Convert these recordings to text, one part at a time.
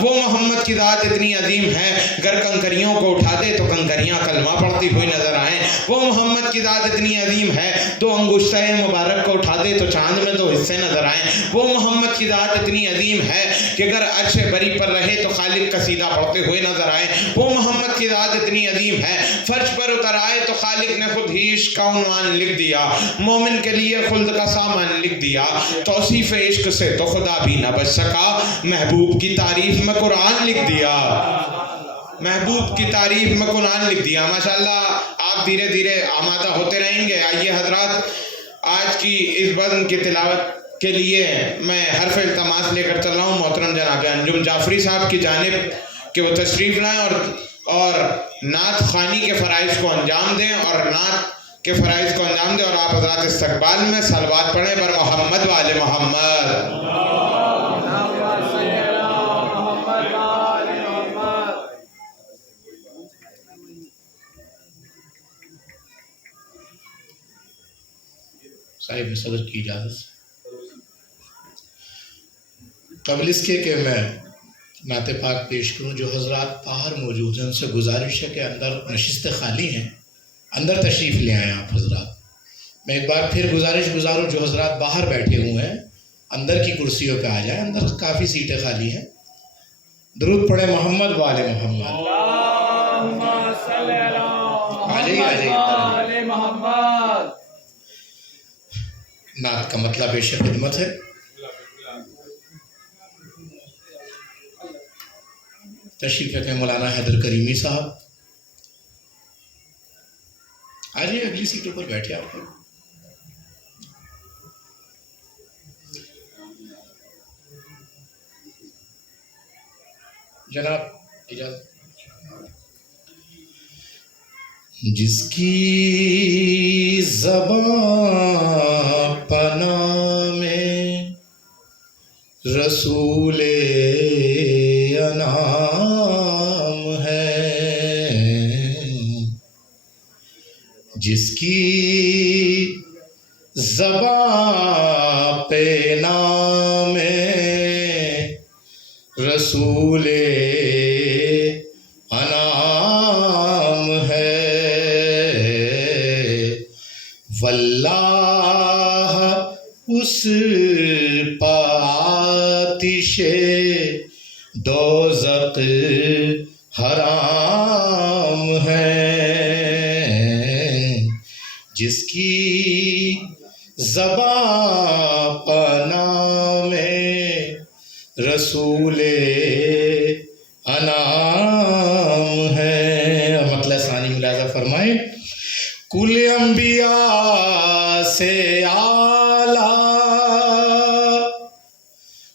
وہ محمد کی ذات اتنی عظیم ہے، گر کنکریوں کو اٹھا دے تو کنکریاں کلمہ پڑھتی ہوئی نظر آئیں۔ وہ محمد کی ذات اتنی عظیم ہے، دو انگشتہ مبارک کو اٹھا دے تو چاند میں دو حصے نظر آئیں۔ وہ محمد کی ذات اتنی عظیم ہے کہ اگر عرش بری پر رہے تو خالق قصیدہ پڑھتے ہوئے نظر آئیں۔ وہ محمد کی ذات اتنی عظیم ہے، فرش پر اتر آئے تو خالق نے خود ہی عشق کا عنوان لکھ دیا، مومن کے لیے خلد کا سامان لکھ دیا۔ توصیف عشق سے تو خدا بھی نہ بچ سکا، محبوب کی تعریف میں قرآن لکھ دیا، محبوب کی تعریف میں قرآن لکھ دیا۔ ماشاءاللہ آپ دھیرے دھیرے آمادہ ہوتے رہیں گے۔ آئیے حضرات، آج کی اس بزم کی تلاوت کے لیے میں حرف التماس لے کر چل رہا ہوں محترم جناب انجم جعفری صاحب کی جانب کہ وہ تشریف لائیں اور نعت خوانی کے فرائض کو انجام دیں، اور نعت کے فرائض کو انجام دیں، اور آپ حضرات استقبال میں صلوات پڑھیں بر محمد و آل محمد۔ صاحب صدر کی اجازت قبل اس کے کہ میں نعت پاک پیش کروں، جو حضرات باہر موجود ہیں ان سے گزارش ہے کہ اندر نشستیں خالی ہیں، اندر تشریف لے آئیں آپ حضرات۔ میں ایک بار پھر گزارش گزاروں، جو حضرات باہر بیٹھے ہوئے ہیں اندر کی کرسیوں پہ آ جائیں، اندر کافی سیٹیں خالی ہیں۔ درود پڑھیں محمد و آل محمد۔ اللہم صلی علی محمد۔ نعت کا مطلب پیش خدمت ہے۔ تشریف رکھیں مولانا حیدر کریمی صاحب، آجائیے اگلی سیٹوں پر بیٹھے آپ۔ جناب اجازت۔ جس کی زبان پناہ میں رسول انعام ہے، جس کی زبان پہ نام رسول انعام ہے، واللہ اس آتش دوزخ حرام ہے، جس کی زبان پناہ میں رسول انعام ہے۔ مطلب ثانی ملاحظہ فرمائیں، کل انبیاء سے اعلیٰ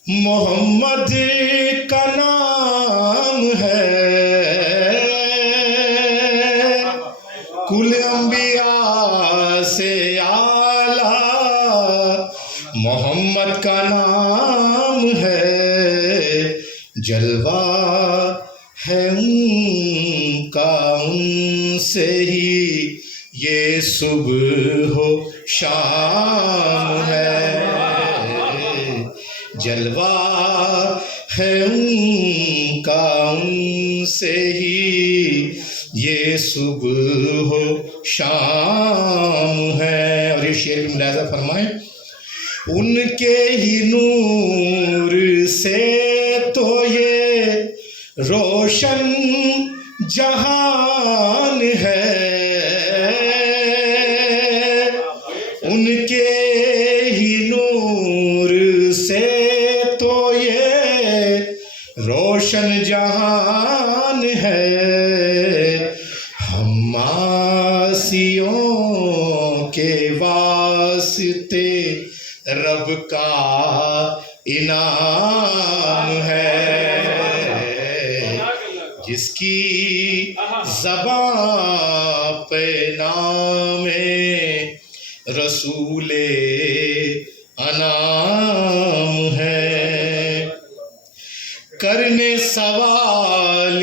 محمد کا نام ہے، کل انبیاء سے اعلیٰ محمد کا نام ہے، جلوہ ہے ان کا ان سے ہی یہ صبح و شام ہے، جلوہ ہے ان کا ان سے ہی یہ صبح و شام ہے۔ اور یہ شعر بھی ملاحظہ فرمائیں، ان کے ہی نور سے تو یہ روشن جہان ہے، ان کے ہی نور سے تو یہ روشن جہان ہے، ہم عاصیوں کے واسطے رب کا انعام ہے، جس کی زبان پہ نام رسول انعام ہے، کرنے سوال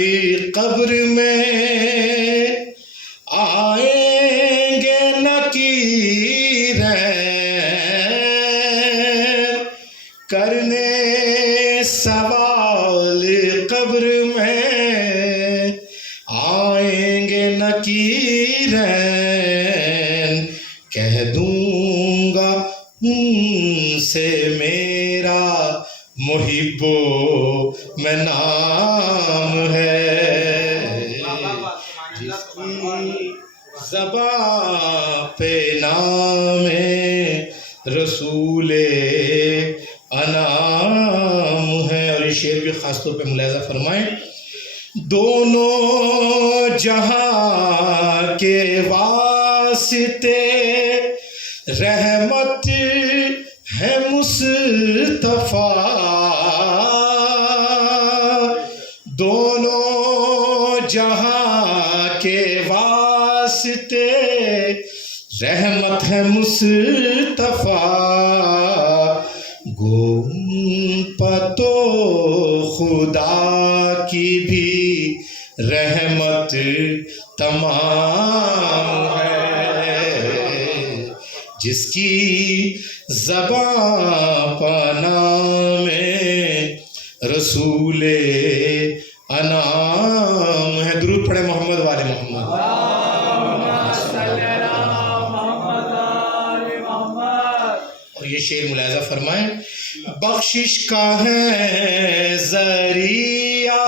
قبر میں آئیں گے نکیریں، کرنے سوال حسین کہہ دوں گا ان سے میرا محبو میں نام ہے، جس کی زباں پہ نام رسول انعام ہے۔ اور یہ شعر بھی خاص طور پہ ملاحظہ فرمائیں، دونوں جہاں کے واسطے رحمت ہے مصطفیٰ، دونوں جہاں کے واسطے رحمت ہے مصطفیٰ، گو پتو خدا کی بھی رحمت تمام ہے، جس کی زباں پر نام رسول انعام ہے۔ درود پڑھے محمد والے محمد۔ اور یہ شعر ملاحظہ فرمائیں، بخشش کا ہے ذریعہ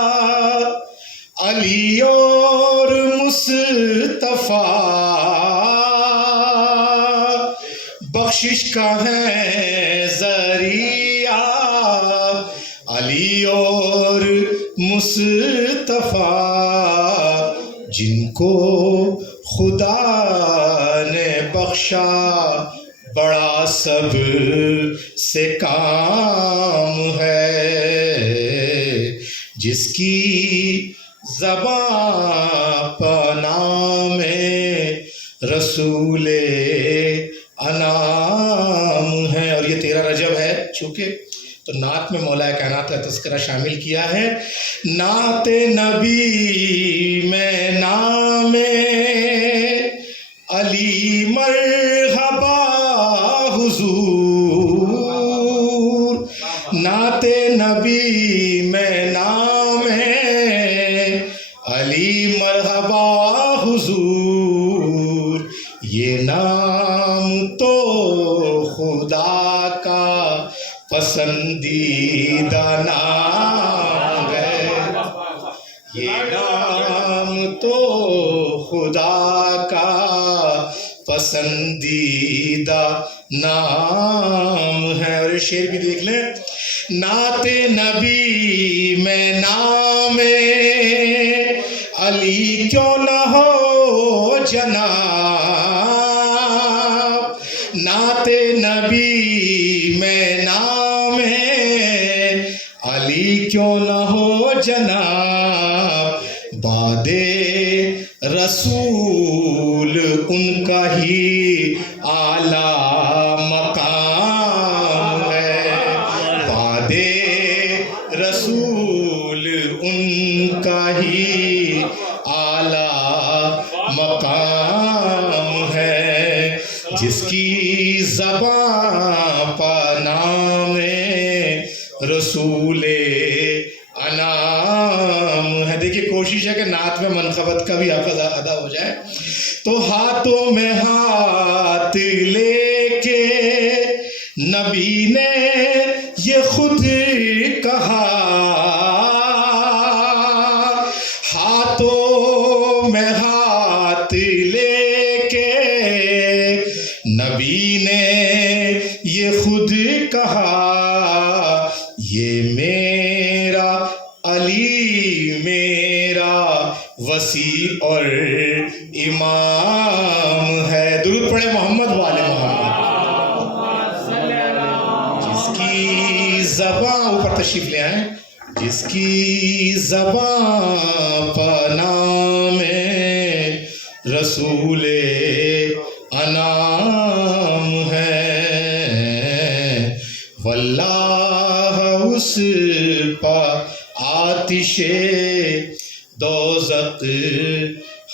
علی اور مصطفیٰ، بخشش کا ہے ذریعہ علی اور مصطفیٰ، جن کو خدا نے بخشا بڑا سب سے کام ہے، جس کی زباں پر نام رسول انعام ہے۔ اور یہ 13 رجب ہے چونکہ، تو نعت میں مولا کائنات کا تذکرہ شامل کیا ہے۔ نعت نبی میں نام علی مرحبا حضور، نعت نبی میں نام علی مرحبا حضور، یہ نام تو خدا کا پسندیدہ نام ہے، یہ نام تو خدا کا پسندیدہ نام ہے۔ اور شعر بھی دیکھ لیں، نعت نبی میں نام علی کیوں نہ ہو جناب، نعت نبی میں نام علی کیوں نہ ہو جناب، بعد رسول ان کا ہی اعلیٰ مقام ہے، بعد رسول ان کا ہی اعلیٰ مقام ہے، جس کی زباں پر نام رسول انعام ہے۔ دیکھیے کوشش ہے کہ نعت میں منقبت کا بھی حق ادا ہو جائے، تو ہاتھوں میں ہاتھ لے کے نبی نے یہ خود کہا، ہاتھوں میں ہاتھ لے کے نبی نے یہ خود کہا، یہ میرا علی میرا وسیع اور امام ہے۔ درود پڑھے محمد والے محمد۔ جس کی زباں، اوپر تشریف لے آئیں، جس کی زباں پر نام رسول انعام ہے، واللہ اس پر آتش دوزخ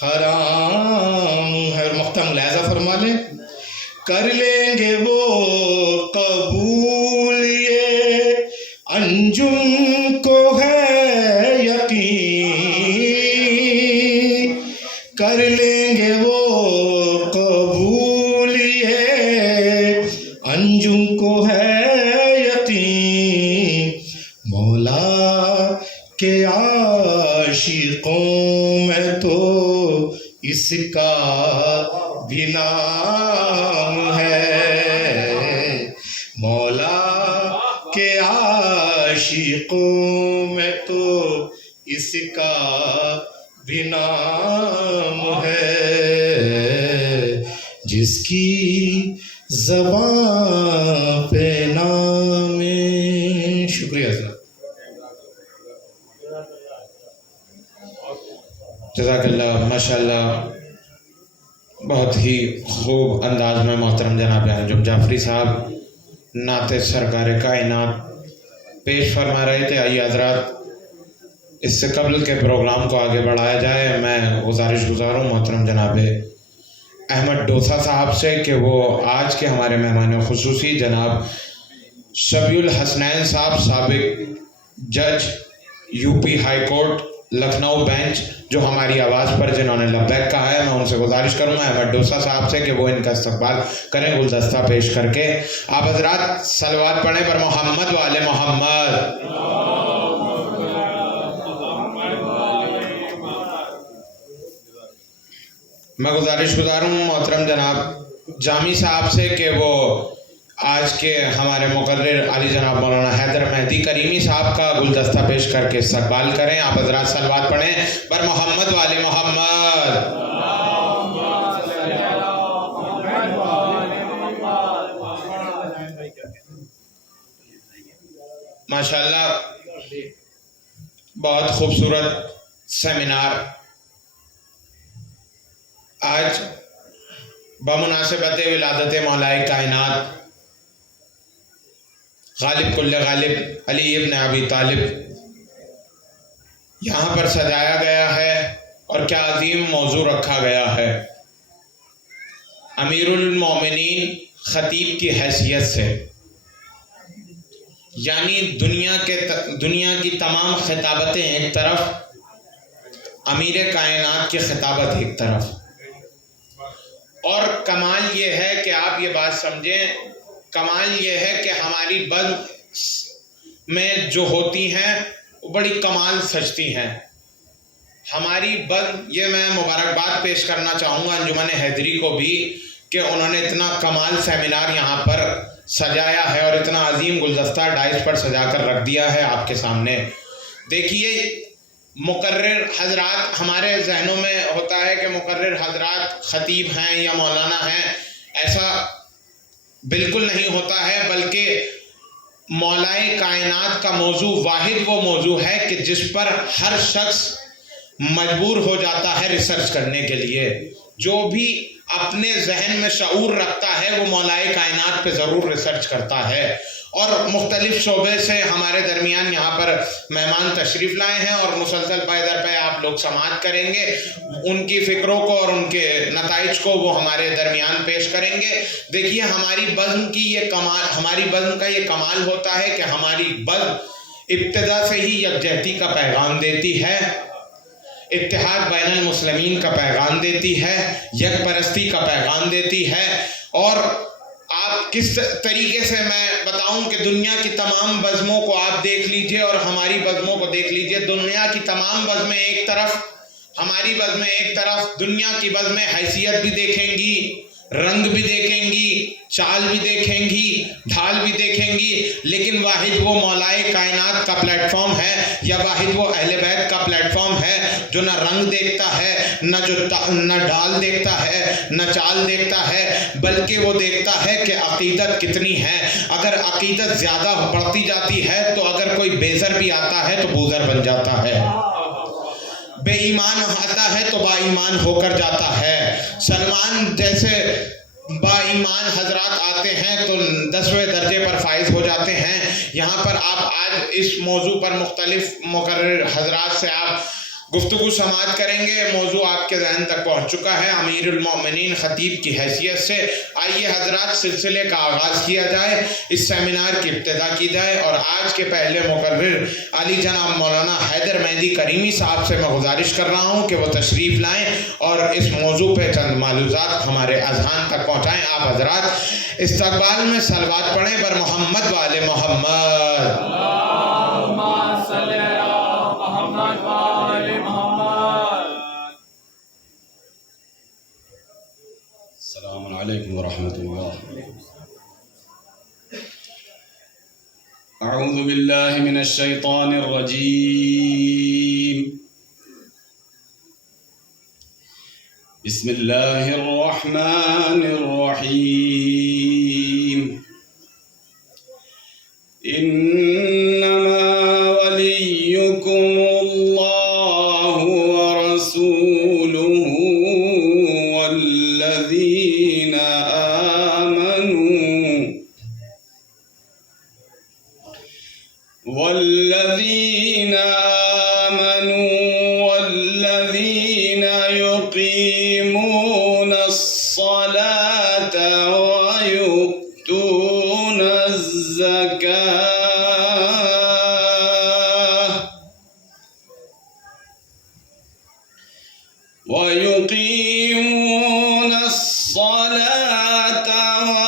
حرام ہے۔ اور مقطع ملاحظہ فرما لیں، کر لیں گے وہ قبول یہ انجم کو ہے یقین، کر لیں گے وہ بھی نام ہے، مولا کے عاشقوں میں تو اس کا بھی نام ہے، جس کی زبان پہ نام. شکریہ حضرت. جزاک اللہ. ماشاء اللہ بہت ہی خوب انداز میں محترم جناب انجم جعفری صاحب نعت سرکار کائنات پیش فرما رہے تھے. آئیے حضرات اس سے قبل کے پروگرام کو آگے بڑھایا جائے. میں گزارش گزار ہوں محترم جناب احمد ڈوسا صاحب سے کہ وہ آج کے ہمارے مہمان خصوصی جناب شبیع الحسنین صاحب سابق جج U P high court Lucknow bench جو ہماری آواز پر جنہوں نے لبیک کہا ہے، میں ان سے گزارش کروں گا احمد ڈوسا صاحب سے کہ وہ ان کا استقبال کریں گلدستہ پیش کر کے. آپ حضرات صلوات پڑھیں پر محمد و آل محمد. میں گزارش گزار ہوں محترم جناب جامی صاحب سے کہ وہ آج کے ہمارے مقرر علی جناب مولانا حیدر مہدی کریمی صاحب کا گلدستہ پیش کر کے استقبال کریں. آپ حضرات صلوات پڑھیں پر محمد و آل محمد. ماشاءاللہ بہت خوبصورت سیمینار آج بمناسبت ولادت مولائے کائنات غالب کل غالب علی ابن ابی طالب یہاں پر سجایا گیا ہے اور کیا عظیم موضوع رکھا گیا ہے. امیر المومنین خطیب کی حیثیت سے، یعنی دنیا کی تمام خطابتیں ایک طرف، امیر کائنات کی خطابت ایک طرف. اور کمال یہ ہے کہ آپ یہ بات سمجھیں، کمال یہ ہے کہ ہماری بزم میں جو ہوتی ہیں وہ بڑی کمال سجتی ہیں. ہماری بزم، یہ میں مبارکباد پیش کرنا چاہوں گا انجمن حیدری کو بھی کہ انہوں نے اتنا کمال سیمینار یہاں پر سجایا ہے اور اتنا عظیم گلدستہ ڈائس پر سجا کر رکھ دیا ہے آپ کے سامنے. دیکھیے مقرر حضرات، ہمارے ذہنوں میں ہوتا ہے کہ مقرر حضرات خطیب ہیں یا مولانا ہیں، ایسا بالکل نہیں ہوتا ہے، بلکہ مولائے کائنات کا موضوع واحد وہ موضوع ہے کہ جس پر ہر شخص مجبور ہو جاتا ہے ریسرچ کرنے کے لیے. جو بھی اپنے ذہن میں شعور رکھتا ہے وہ مولائے کائنات پہ ضرور ریسرچ کرتا ہے. اور مختلف شعبے سے ہمارے درمیان یہاں پر مہمان تشریف لائے ہیں اور مسلسل پے در پے آپ لوگ سماعت کریں گے، ان کی فکروں کو اور ان کے نتائج کو وہ ہمارے درمیان پیش کریں گے. دیکھیے ہماری بزم کی یہ کمال، ہماری بزم کا یہ کمال ہوتا ہے کہ ہماری بزم ابتدا سے ہی یکجہتی کا پیغام دیتی ہے، اتحاد بین المسلمین کا پیغام دیتی ہے، یک پرستی کا پیغام دیتی ہے. اور آپ کس طریقے سے میں بتاؤں کہ دنیا کی تمام بزموں کو آپ دیکھ لیجئے اور ہماری بزموں کو دیکھ لیجئے. دنیا کی تمام بزمیں ایک طرف، ہماری بزمیں ایک طرف. دنیا کی بزمیں حیثیت بھی دیکھیں گی، رنگ بھی دیکھیں گی، چال بھی دیکھیں گی، ڈھال بھی دیکھیں گی، لیکن واحد وہ مولائے کائنات کا پلیٹ فارم ہے یا واحد وہ اہل بیت کا پلیٹ فارم ہے جو نہ رنگ دیکھتا ہے، نہ ڈھال دیکھتا ہے، نہ چال دیکھتا ہے، بلکہ وہ دیکھتا ہے کہ عقیدت کتنی ہے. اگر عقیدت زیادہ بڑھتی جاتی ہے تو اگر کوئی بیزر بھی آتا ہے تو بوزر بن جاتا ہے، بے ایمان آتا ہے تو با ایمان ہو کر جاتا ہے. سلمان جیسے با ایمان حضرات آتے ہیں تو 10ویں درجے پر فائز ہو جاتے ہیں. یہاں پر آپ آج اس موضوع پر مختلف مقرر حضرات سے آپ گفتگو سماعت کریں گے. موضوع آپ کے ذہن تک پہنچ چکا ہے امیر المومنین خطیب کی حیثیت سے. آئیے حضرات سلسلے کا آغاز کیا جائے، اس سیمینار کی ابتدا کی جائے. اور آج کے پہلے مقرر علی جناب مولانا حیدر مہدی کریمی صاحب سے میں گزارش کر رہا ہوں کہ وہ تشریف لائیں اور اس موضوع پہ چند معلومات ہمارے اذہان تک پہنچائیں. آپ حضرات استقبال میں صلوات پڑھیں بر محمد و آل محمد. السلام علیکم ورحمۃ اللہ. اعوذ باللہ من الشیطان الرجیم. بسم اللہ الرحمن الرحیم. انما ولیکم اللہ ورسولہ والذین آمنوا والذین یقیمون الصلاة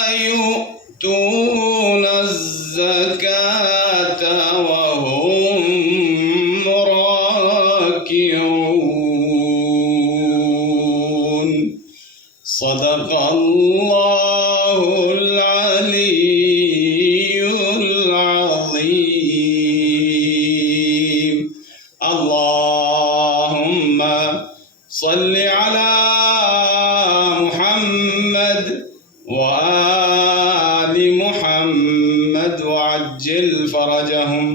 ویؤتون الزکاة وهم راکعون. صدق اللہ العلی العظیم. اللہم صل علی محمد وآل محمد وعجل فرجہم.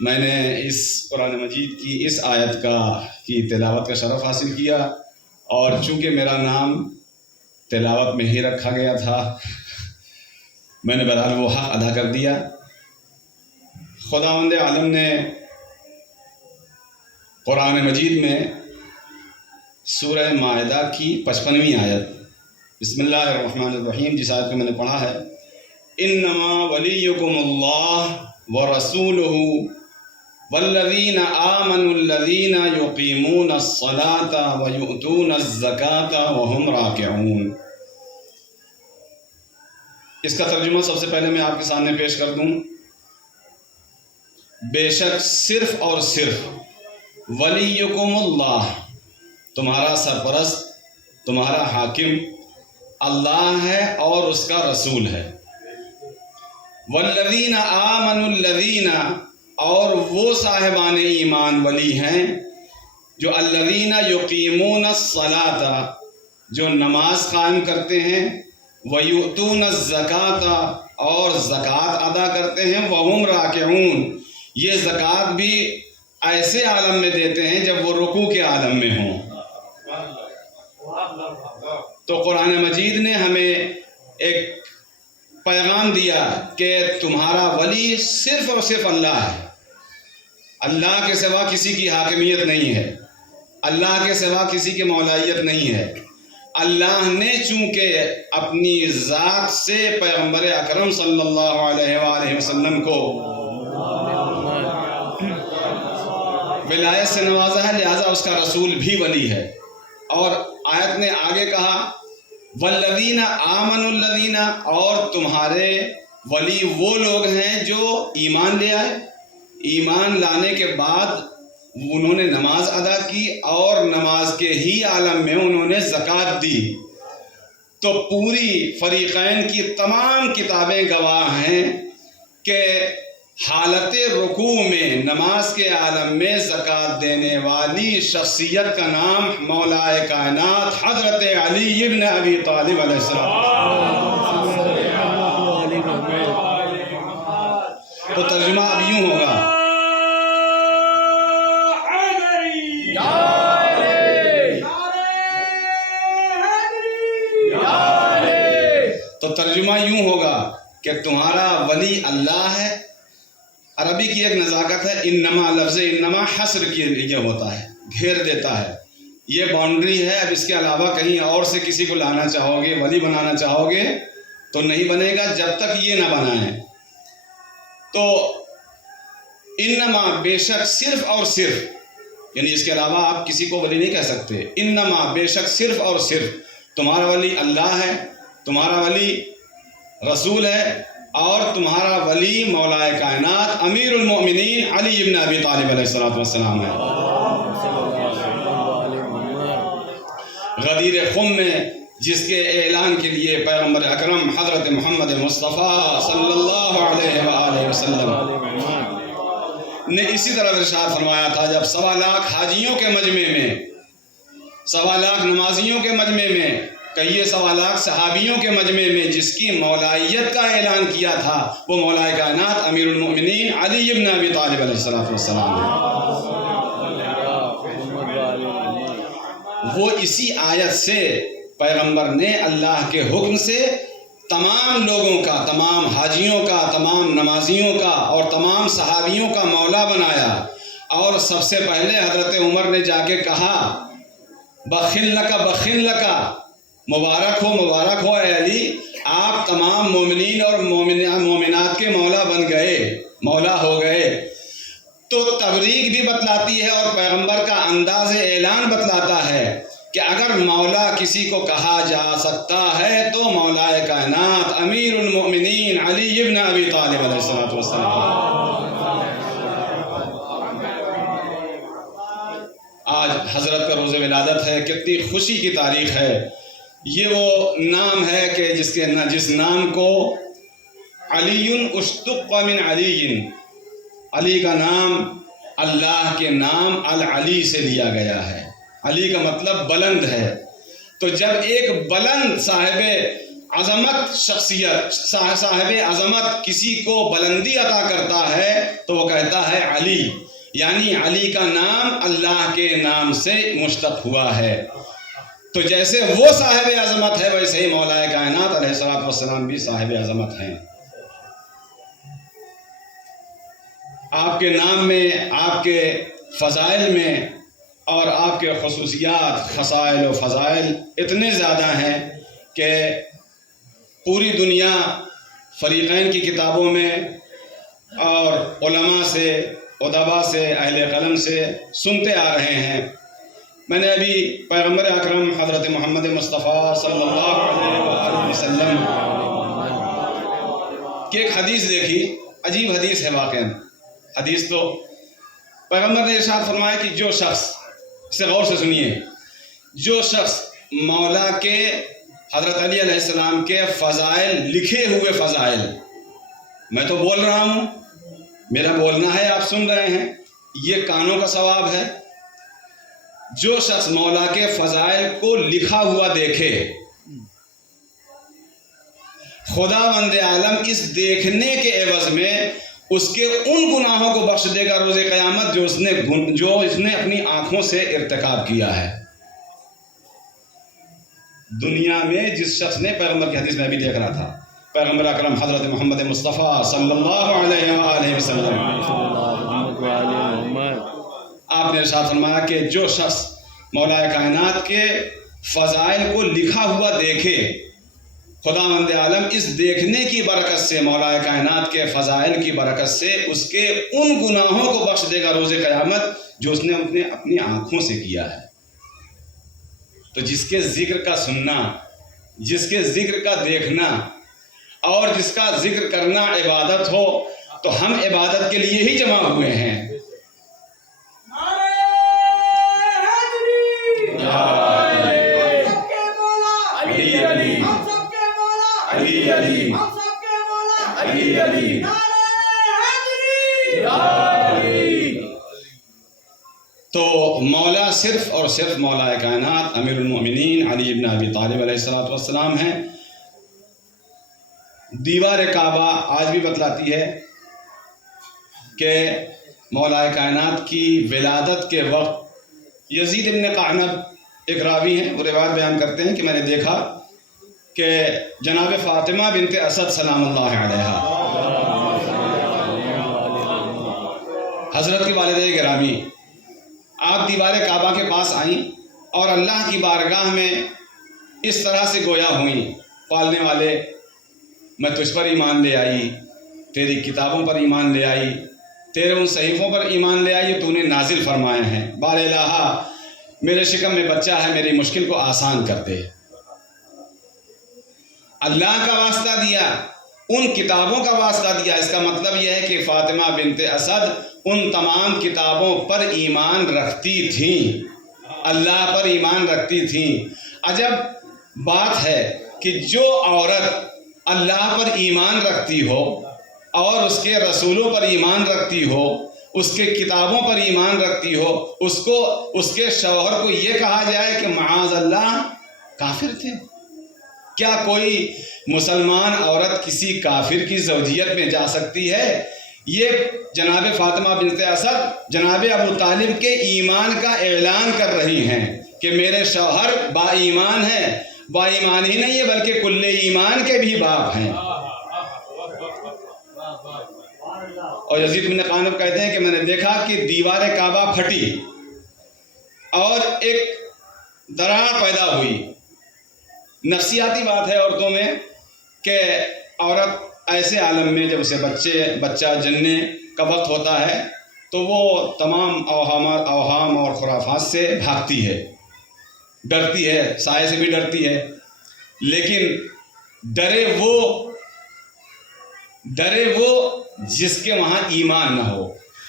میں نے اس قرآن مجید کی اس آیت کی تلاوت کا شرف حاصل کیا، اور چونکہ میرا نام تلاوت میں ہی رکھا گیا تھا، میں نے بہرحال وہ حق ادا کر دیا. خداوند عالم نے قرآن مجید میں سورہ مائدہ کی 55ویں آیت، بسم اللہ الرحمن الرحیم، جس آیت کو میں نے پڑھا ہے، انما ولیکم اللہ ورسولہ والذین آمنوا الذین یقیمون الصلاة ویؤتون الزکاة وهم راکعون. اس کا ترجمہ سب سے پہلے میں آپ کے سامنے پیش کر دوں. بے شک صرف اور صرف ولیکم اللہ، تمہارا سرپرست، تمہارا حاکم اللہ ہے اور اس کا رسول ہے. والذین آمنوا الذین، اور وہ صاحبان ایمان ولی ہیں جو الذین یقیمون الصلاۃ، جو نماز قائم کرتے ہیں، ویؤتون الزکاۃ، اور زکوٰۃ ادا کرتے ہیں، وہم راکعون، یہ زکوٰۃ بھی ایسے عالم میں دیتے ہیں جب وہ رکوع کے عالم میں ہوں. تو قرآن مجید نے ہمیں ایک پیغام دیا کہ تمہارا ولی صرف اور صرف اللہ ہے. اللہ کے سوا کسی کی حاکمیت نہیں ہے، اللہ کے سوا کسی کی مولائیت نہیں ہے. اللہ نے چونکہ اپنی ذات سے پیغمبر اکرم صلی اللہ علیہ وآلہ وسلم کو ولایت سے نوازا ہے، لہٰذا اس کا رسول بھی ولی ہے. اور آیت نے آگے کہا والذین آمنوا الذین، اور تمہارے ولی وہ لوگ ہیں جو ایمان لے آئے، ایمان لانے کے بعد انہوں نے نماز ادا کی اور نماز کے ہی عالم میں انہوں نے زکوٰۃ دی. تو پوری فریقین کی تمام کتابیں گواہ ہیں کہ حالت رکوع میں نماز کے عالم میں زکوٰۃ دینے والی شخصیت کا نام مولا کائنات حضرت علی ابن ابی طالب علیہ السلام. تو ترجمہ اب یوں ہوگا، تو ترجمہ یوں ہوگا کہ تمہارا ولی اللہ ہے. عربی کی ایک نزاکت ہے، انما، لفظ انما حصر کے لیے ہوتا ہے، گھیر دیتا ہے، یہ باؤنڈری ہے. اب اس کے علاوہ کہیں اور سے کسی کو لانا چاہو گے، ولی بنانا چاہو گے تو نہیں بنے گا جب تک یہ نہ بنائیں. تو انما، بے شک، صرف اور صرف، یعنی اس کے علاوہ آپ کسی کو ولی نہیں کہہ سکتے. انما، بے شک، صرف اور صرف تمہارا ولی اللہ ہے، تمہارا ولی رسول ہے، اور تمہارا ولی مولا کائنات امیر المؤمنین علی ابن ابی طالب علیہ السلام ہے. غدیر خم میں جس کے اعلان کے لیے پیغمبر اکرم حضرت محمد مصطفیٰ صلی اللہ علیہ وآلہ وسلم نے اسی طرح ارشاد فرمایا تھا، جب 1.25 لاکھ حاجیوں کے مجمع میں، 1.25 لاکھ نمازیوں کے مجمع میں، کہیے 1.25 لاکھ صحابیوں کے مجمع میں جس کی مولائیت کا اعلان کیا تھا وہ مولائے کائنات امیر المؤمنین علی ابن ابی طالب علیہ السلام ہے۔ وہ اسی آیت سے پیغمبر نے اللہ کے حکم سے تمام لوگوں کا، تمام حاجیوں کا، تمام نمازیوں کا اور تمام صحابیوں کا مولا بنایا، اور سب سے پہلے حضرت عمر نے جا کے کہا بخن لکا، مبارک ہو اے علی، آپ تمام مومنین اور مومنات کے مولا بن گئے، مولا ہو گئے۔ تو تبریک بھی بتلاتی ہے اور پیغمبر کا انداز اعلان بتلاتا ہے کہ اگر مولا کسی کو کہا جا سکتا ہے تو مولا کائنات امیر المؤمنین علی ابن ابی طالب علیہ السلام۔ آج حضرت کا روز ولادت ہے، کتنی خوشی کی تاریخ ہے۔ یہ وہ نام ہے کہ جس نام کو علی اشتق من علی، علی کا نام اللہ کے نام العلی سے لیا گیا ہے۔ علی کا مطلب بلند ہے۔ تو جب ایک بلند صاحب عظمت شخصیت، صاحب عظمت کسی کو بلندی عطا کرتا ہے تو وہ کہتا ہے علی، یعنی علی کا نام اللہ کے نام سے مشتق ہوا ہے۔ تو جیسے وہ صاحب عظمت ہے ویسے ہی مولا کائنات علیہ الصلوۃ والسلام بھی صاحب عظمت ہیں۔ آپ کے نام میں، آپ کے فضائل میں اور آپ کے خصوصیات، خصائل و فضائل اتنے زیادہ ہیں کہ پوری دنیا فریقین کی کتابوں میں اور علماء سے، ادبا سے، اہل قلم سے سنتے آ رہے ہیں۔ میں نے ابھی پیغمبر اکرم حضرت محمد مصطفیٰ صلی اللہ علیہ وآلہ وسلم کی ایک حدیث دیکھی، عجیب حدیث ہے واقعاً۔ حدیث تو پیغمبر نے ارشاد فرمایا کہ جو شخص، اسے غور سے سنیے، جو شخص مولا کے، حضرت علی علیہ السلام کے فضائل، لکھے ہوئے فضائل، میں تو بول رہا ہوں، میرا بولنا ہے، آپ سن رہے ہیں، یہ کانوں کا ثواب ہے۔ جو شخص مولا کے فضائل کو لکھا ہوا دیکھے، خدا بند عالم اس دیکھنے کے عوض میں اس کے ان گناہوں کو بخش دے گا روز قیامت جو اس نے اپنی آنکھوں سے ارتکاب کیا ہے۔ دنیا میں جس شخص نے، پیغمبر کی حدیث میں بھی دیکھ رہا تھا، پیغمبر اکرم حضرت محمد مصطفیٰ صلی اللہ علیہ وآلہ وسلم، آپ نے ارشاد فرمایا کہ جو شخص مولا کائنات کے فضائل کو لکھا ہوا دیکھے، خداوند عالم اس دیکھنے کی برکت سے، مولا کائنات کے فضائل کی برکت سے اس کے ان گناہوں کو بخش دے گا روز قیامت جو اس نے اپنی آنکھوں سے کیا ہے۔ تو جس کے ذکر کا سننا، جس کے ذکر کا دیکھنا اور جس کا ذکر کرنا عبادت ہو تو ہم عبادت کے لیے ہی جمع ہوئے ہیں۔ تو مولا صرف اور صرف مولا کائنات امیر المؤمنین علی ابن ابی طالب علیہ السلام ہیں۔ دیوار کعبہ آج بھی بتلاتی ہے کہ مولا کائنات کی ولادت کے وقت یزید ابن قعنب ایک راوی ہیں، وہ روایت بیان کرتے ہیں کہ میں نے دیکھا کہ جناب فاطمہ بنت اسد سلام اللہ علیہا، حضرت کی والدہ گرامی، آپ دیوار کعبہ کے پاس آئیں اور اللہ کی بارگاہ میں اس طرح سے گویا ہوئیں، پالنے والے میں تجھ پر ایمان لے آئی، تیری کتابوں پر ایمان لے آئی، تیرے ان صحیفوں پر ایمان لے آئی تو نے نازل فرمائے ہیں، بار الہا میرے شکم میں بچہ ہے، میری مشکل کو آسان کر دے۔ اللہ کا واسطہ دیا، ان کتابوں کا واسطہ دیا۔ اس کا مطلب یہ ہے کہ فاطمہ بنت اسد ان تمام کتابوں پر ایمان رکھتی تھیں، اللہ پر ایمان رکھتی تھیں۔ عجب بات ہے کہ جو عورت اللہ پر ایمان رکھتی ہو اور اس کے رسولوں پر ایمان رکھتی ہو، اس کے کتابوں پر ایمان رکھتی ہو، اس کو اس کے شوہر کو یہ کہا جائے کہ معاذ اللہ کافر تھے؟ کیا کوئی مسلمان عورت کسی کافر کی زوجیت میں جا سکتی ہے؟ یہ جناب فاطمہ بنت اسد جناب ابو طالب کے ایمان کا اعلان کر رہی ہیں کہ میرے شوہر با ایمان ہیں، با ایمان ہی نہیں ہے بلکہ کل ایمان کے بھی باپ ہیں۔ اور یزید بن قانب کہتے ہیں کہ میں نے دیکھا کہ دیوار کعبہ پھٹی اور ایک دراڑ پیدا ہوئی۔ نفسیاتی بات ہے عورتوں میں کہ عورت ایسے عالم میں جب اسے بچہ جننے کا وقت ہوتا ہے تو وہ تمام اوہام اور خرافات سے بھاگتی ہے، ڈرتی ہے، سائے سے بھی ڈرتی ہے، لیکن ڈرے وہ جس کے وہاں ایمان نہ ہو۔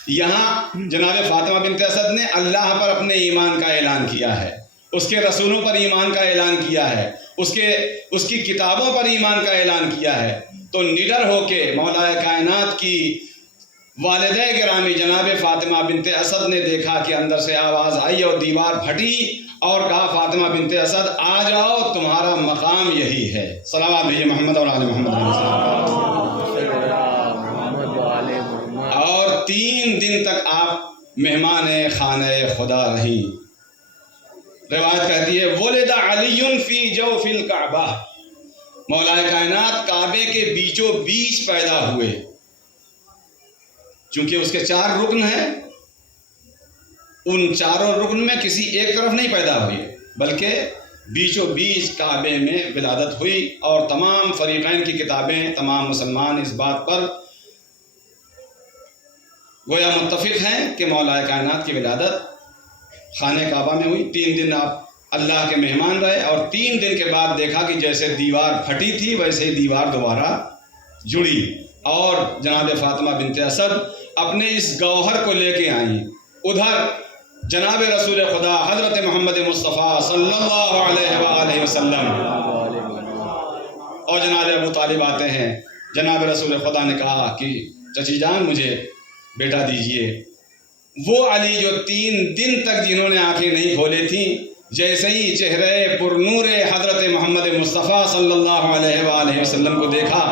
یہاں جناب فاطمہ بنت اسد نے اللہ پر اپنے ایمان کا اعلان کیا ہے، اس کے رسولوں پر ایمان کا اعلان کیا ہے، اس کی کتابوں پر ایمان کا اعلان کیا ہے، تو نڈر ہو کے مولا کائنات کی والدہ گرامی جناب فاطمہ بنت اسد نے دیکھا کہ اندر سے آواز آئی اور دیوار پھٹی اور کہا فاطمہ بنت اسد آ جاؤ، تمہارا مقام یہی ہے۔ صلوات بھیجئے محمد اور آل محمد علیہ السلام۔ اور 3 دن تک آپ مہمان خانہ خدا رہی۔ روایت کہتی ہے ولد علی فی جوف الکعبہ، مولا کائنات کعبے کے بیچوں بیچ پیدا ہوئے، چونکہ اس کے 4 رکن ہیں، ان چاروں رکن میں کسی ایک طرف نہیں پیدا ہوئی بلکہ بیچوں بیچ کعبے میں ولادت ہوئی۔ اور تمام فریقین کی کتابیں، تمام مسلمان اس بات پر گویا متفق ہیں کہ مولا کائنات کی ولادت خانہ کعبہ میں ہوئی۔ 3 دن آپ اللہ کے مہمان رہے اور 3 دن کے بعد دیکھا کہ جیسے دیوار پھٹی تھی ویسے ہی دیوار دوبارہ جڑی، اور جناب فاطمہ بنت اسد اپنے اس گوہر کو لے کے آئیں۔ ادھر جناب رسول خدا حضرت محمد مصطفیٰ صلی اللہ علیہ وآلہ وسلم اور جناب ابو طالب آتے ہیں۔ جناب رسول خدا نے کہا کہ چچی جان مجھے بیٹا دیجئے۔ وہ علی جو 3 دن تک جنہوں نے آنکھیں نہیں کھولے تھیں، جیسے ہی چہرے پر نور حضرت محمد مصطفیٰ صلی اللہ علیہ وآلہ وسلم کو دیکھا،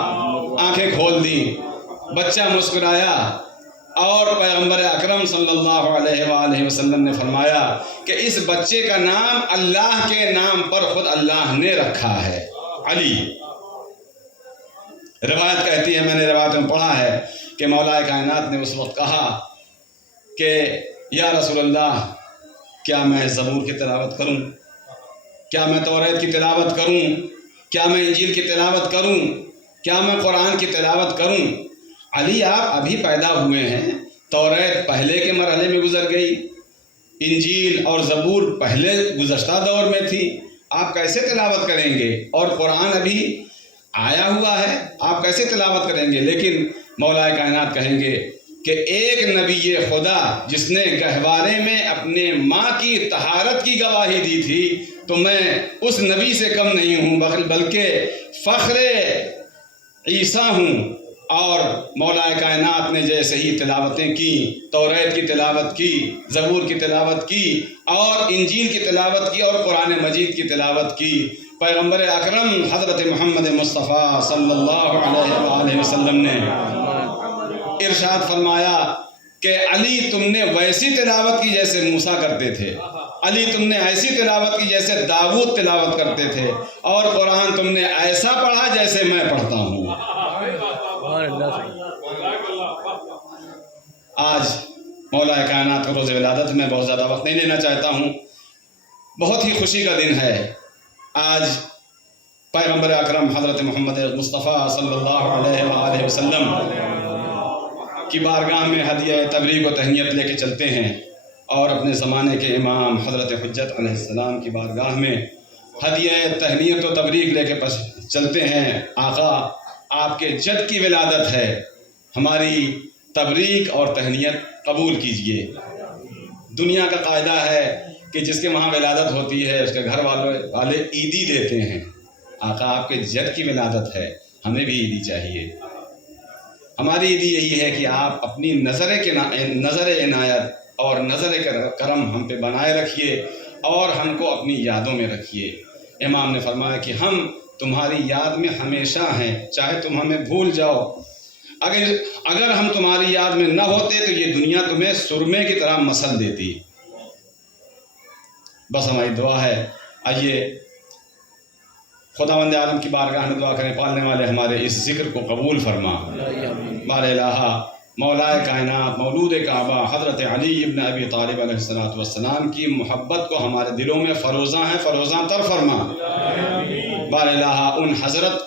آنکھیں کھول دیں، بچہ مسکرایا، اور پیغمبر اکرم صلی اللہ علیہ وآلہ وسلم نے فرمایا کہ اس بچے کا نام اللہ کے نام پر خود اللہ نے رکھا ہے، علی۔ روایت کہتی ہے، میں نے روایت میں پڑھا ہے کہ مولا کائنات نے اس وقت کہا کہ یا رسول اللہ کیا میں زبور کی تلاوت کروں؟ کیا میں توریت کی تلاوت کروں؟ کیا میں انجیل کی تلاوت کروں؟ کیا میں قرآن کی تلاوت کروں؟ علی آپ ابھی پیدا ہوئے ہیں، توریت پہلے کے مرحلے میں گزر گئی، انجیل اور زبور پہلے گزشتہ دور میں تھی، آپ کیسے تلاوت کریں گے؟ اور قرآن ابھی آیا ہوا ہے، آپ کیسے تلاوت کریں گے؟ لیکن مولا کائنات کہیں گے کہ ایک نبی خدا جس نے گہوارے میں اپنے ماں کی طہارت کی گواہی دی تھی تو میں اس نبی سے کم نہیں ہوں بلکہ فخر عیسیٰ ہوں۔ اور مولا کائنات نے جیسے ہی تلاوتیں کی، توریت کی تلاوت کی، زبور کی تلاوت کی، اور انجیل کی تلاوت کی، اور قرآن مجید کی تلاوت کی، پیغمبر اکرم حضرت محمد مصطفیٰ صلی اللہ علیہ وآلہ وسلم نے ارشاد فرمایا کہ علی تم نے ویسی تلاوت کی جیسے موسیٰ کرتے تھے، علی تم نے ایسی تلاوت کی جیسے داؤد تلاوت کرتے تھے، اور قرآن تم نے ایسا پڑھا جیسے میں پڑھتا ہوں۔ آج مولا کائنات کا روز ولادت میں بہت زیادہ وقت نہیں لینا چاہتا ہوں، بہت ہی خوشی کا دن ہے۔ آج پیغمبر اکرم حضرت محمد مصطفیٰ صلی اللہ علیہ وآلہ وسلم کی بارگاہ میں ہدیہ تبریک و تہنیت لے کے چلتے ہیں، اور اپنے زمانے کے امام حضرت حجت علیہ السلام کی بارگاہ میں ہدیہ تہنیت و تبریک لے کے چلتے ہیں۔ آقا آپ کے جد کی ولادت ہے، ہماری تبریک اور تہنیت قبول کیجئے۔ دنیا کا قاعدہ ہے کہ جس کے وہاں ولادت ہوتی ہے اس کے گھر والے عیدی دیتے ہیں. آقا آپ کے جد کی ولادت ہے، ہمیں بھی عیدی چاہیے. ہماری عیدی یہی ہے کہ آپ اپنی نظر عنایت اور نظر کرم ہم پہ بنائے رکھیے اور ہم کو اپنی یادوں میں رکھیے. امام نے فرمایا کہ ہم تمہاری یاد میں ہمیشہ ہیں، چاہے تم ہمیں بھول جاؤ. اگر ہم تمہاری یاد میں نہ ہوتے تو یہ دنیا تمہیں سرمے کی طرح مسل دیتی. بس ہماری دعا ہے. آئیے خداوند عالم کی بارگاہ میں دعا کریں، پالنے والے ہمارے اس ذکر کو قبول فرما. بار الہ مولائے کائنات مولود کعبہ حضرت علی ابن ابی طالب علیہ السلام کی محبت کو ہمارے دلوں میں فروزاں تر فرما. بار الہ ان حضرت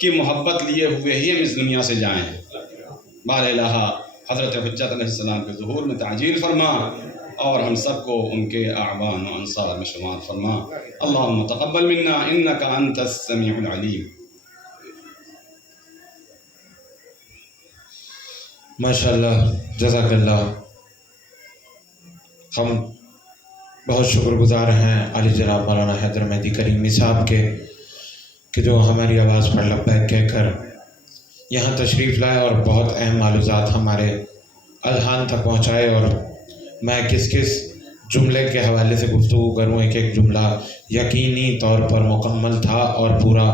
کی محبت لیے ہوئے ہی ہم اس دنیا سے جائیں. بار الہ حضرت حجت علیہ السلام کے ظہور میں تعجیل فرما اور ہم سب کو ان کے اعوان و انصار میں شمار فرما. اللہم تقبل منا انک انت السمیع العلیم. ماشاءاللہ، جزاک اللہ. ہم بہت شکر گزار ہیں علی جناب مولانا حیدر مہدی کریمی صاحب کے کہ جو ہماری آواز پر لبیک کہہ کر یہاں تشریف لائے اور بہت اہم معلومات ہمارے اذہان تک پہنچائے. اور میں کس جملے کے حوالے سے گفتگو کروں، ایک جملہ یقینی طور پر مکمل تھا اور پورا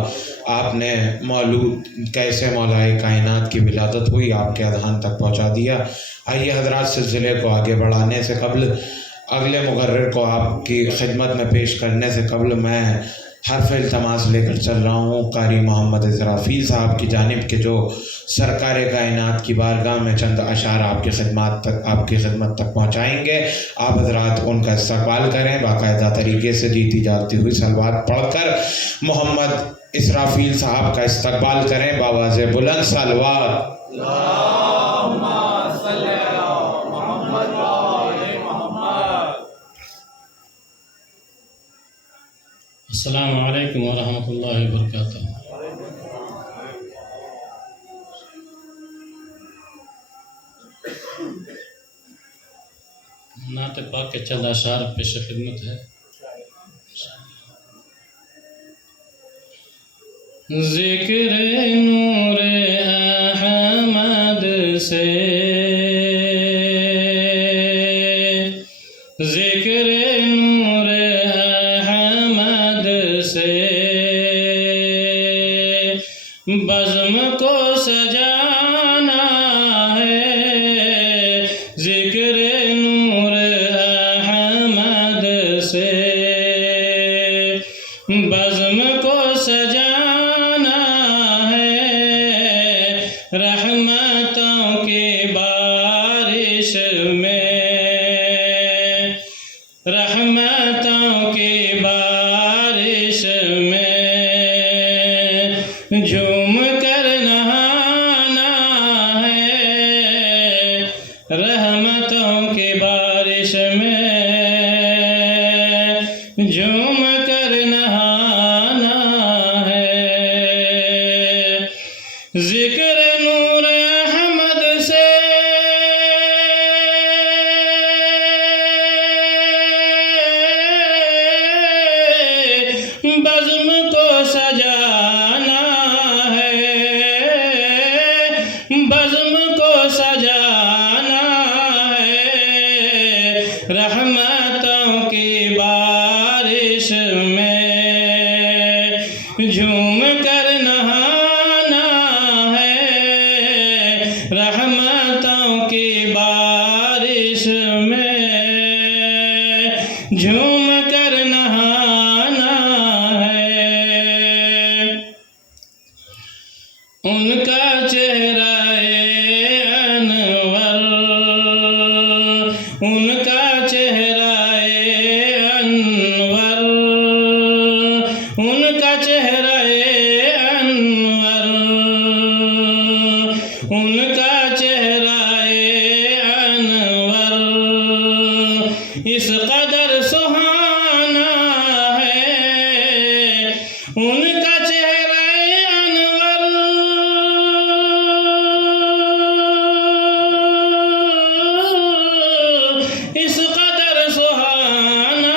آپ نے مولود کیسے مولائے کائنات کی ولادت ہوئی آپ کے اذہان تک پہنچا دیا. آئیے حضرات، سلسلے کو آگے بڑھانے سے قبل اگلے مقرر کو آپ کی خدمت میں پیش کرنے سے قبل میں حرف التماس لے کر چل رہا ہوں قاری محمد اسرافیل صاحب کی جانب کے جو سرکار کائنات کی بارگاہ میں چند اشعار آپ کی خدمت تک پہنچائیں گے. آپ حضرات ان کا استقبال کریں، باقاعدہ طریقے سے جیتی جاتی ہوئی صلوات پڑھ کر محمد اسرافیل صاحب کا استقبال کریں بآواز بلند صلوات. السلام علیکم ورحمۃ اللہ وبرکاتہ. نعت پاک کے چند اشعار پیش خدمت ہے. ذکر نور احمد سے، ذکر نور احمد سے بزم کو سجانا ہے. ذکر نور احمد سے بزم کو سجانا ہے. رحمتوں کی بارش میں، رحمتوں کی بارش میں جھوم کر نہانا ہے. رحمتوں کی بارش میں جھوم کر نہانا ہے. ذکر نور احمد سے بزم کو سجانا ہے، بزم کو سجانا ہے. رحمتوں کی بارش میں جھوم کر نہانا ہے. رحمتوں کی بارش میں جھوم کر نہانا ہے. ان کا چہرہ انور، ان کا چہرہ انور، ان کا چہرہ انور، ان کا چہرہ انور اس قدر سہانا ہے. ان کا چہرہ انور اس قدر سہانا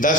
10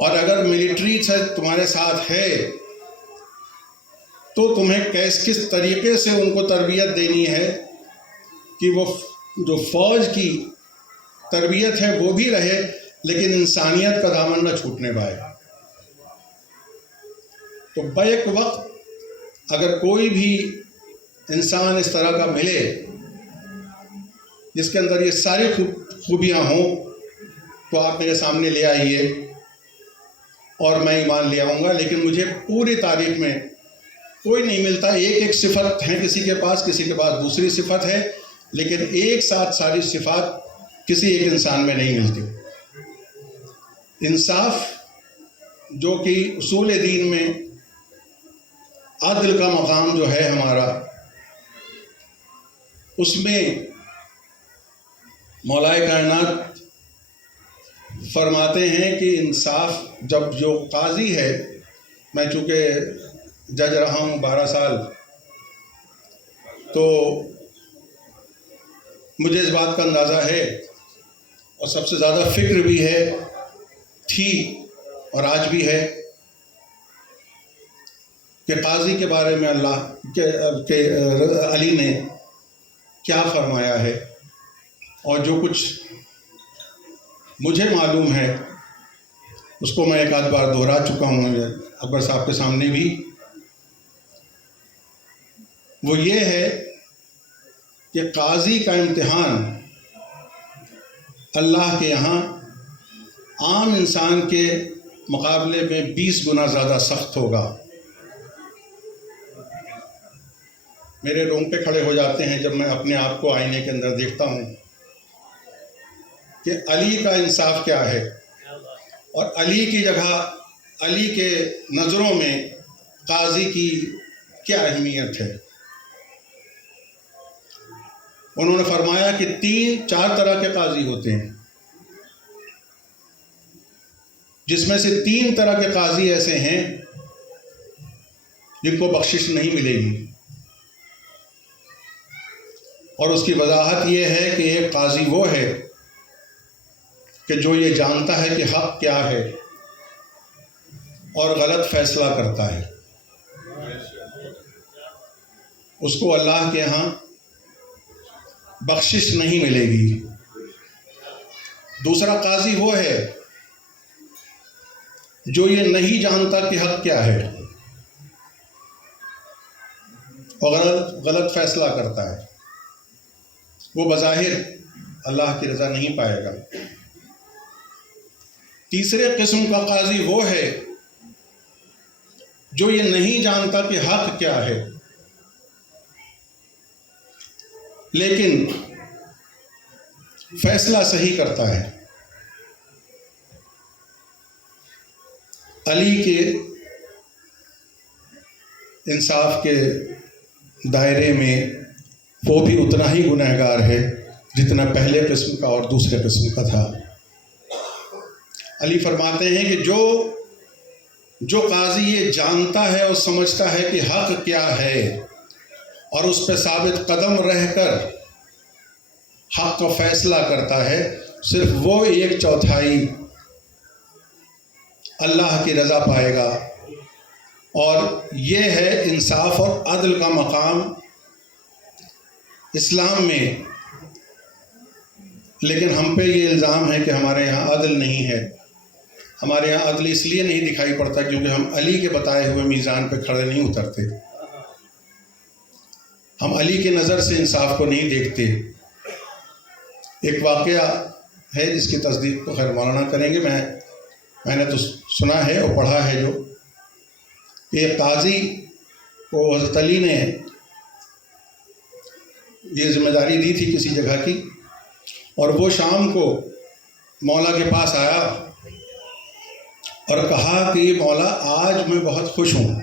اور اگر ملٹری سے تمہارے ساتھ ہے تو تمہیں کس طریقے سے ان کو تربیت دینی ہے کہ وہ جو فوج کی تربیت ہے وہ بھی رہے لیکن انسانیت کا دامن نہ چھوٹنے پائے. تو بیک وقت اگر کوئی بھی انسان اس طرح کا ملے جس کے اندر یہ ساری خوبیاں ہوں تو آپ میرے سامنے لے آئیے اور میں ایمان لے آؤں گا. لیکن مجھے پوری تاریخ میں کوئی نہیں ملتا. ایک صفت ہے کسی کے پاس دوسری صفت ہے, لیکن ایک ساتھ ساری صفات کسی ایک انسان میں نہیں ملتی. انصاف جو کہ اصول دین میں عدل کا مقام جو ہے ہمارا, اس میں مولائے کائنات فرماتے ہیں کہ انصاف جب جو قاضی ہے, میں چونکہ جج رہا ہوں 12 سال, تو مجھے اس بات کا اندازہ ہے اور سب سے زیادہ فکر بھی تھی اور آج بھی ہے کہ قاضی کے بارے میں اللہ کے علی نے کیا فرمایا ہے. اور جو کچھ مجھے معلوم ہے اس کو میں ایک آدھ بار دہرا چکا ہوں اکبر صاحب کے سامنے بھی. وہ یہ ہے کہ قاضی کا امتحان اللہ کے یہاں عام انسان کے مقابلے میں 20 گنا زیادہ سخت ہوگا. میرے رونگٹے کھڑے ہو جاتے ہیں جب میں اپنے آپ کو آئینے کے اندر دیکھتا ہوں کہ علی کا انصاف کیا ہے اور علی کی جگہ علی کے نظروں میں قاضی کی کیا اہمیت ہے. انہوں نے فرمایا کہ 3-4 طرح کے قاضی ہوتے ہیں, جس میں سے 3 طرح کے قاضی ایسے ہیں جن کو بخشش نہیں ملے گی. اور اس کی وضاحت یہ ہے کہ ایک قاضی وہ ہے کہ جو یہ جانتا ہے کہ حق کیا ہے اور غلط فیصلہ کرتا ہے. اس کو اللہ کے ہاں بخشش نہیں ملے گی. دوسرا قاضی وہ ہے جو یہ نہیں جانتا کہ حق کیا ہے اور غلط فیصلہ کرتا ہے. وہ بظاہر اللہ کی رضا نہیں پائے گا. تیسرے قسم کا قاضی وہ ہے جو یہ نہیں جانتا کہ حق کیا ہے, لیکن فیصلہ صحیح کرتا ہے. علی کے انصاف کے دائرے میں وہ بھی اتنا ہی گنہگار ہے جتنا پہلے قسم کا اور دوسرے قسم کا تھا. علی فرماتے ہیں کہ جو قاضی یہ جانتا ہے اور سمجھتا ہے کہ حق کیا ہے اور اس پہ ثابت قدم رہ کر حق کا فیصلہ کرتا ہے, صرف وہ 1/4 اللہ کی رضا پائے گا. اور یہ ہے انصاف اور عدل کا مقام اسلام میں. لیکن ہم پہ یہ الزام ہے کہ ہمارے یہاں عدل نہیں ہے. ہمارے یہاں عدل اس لیے نہیں دکھائی پڑتا کیونکہ ہم علی کے بتائے ہوئے میزان پہ کھڑے نہیں اترتے. ہم علی کے نظر سے انصاف کو نہیں دیکھتے. ایک واقعہ ہے جس کی تصدیق تو خیر مولانا کریں گے, میں نے تو سنا ہے اور پڑھا ہے جو ایک قاضی کو حضرت علی نے یہ ذمہ داری دی تھی کسی جگہ کی, اور وہ شام کو مولا کے پاس آیا اور کہا کہ مولا آج میں بہت خوش ہوں.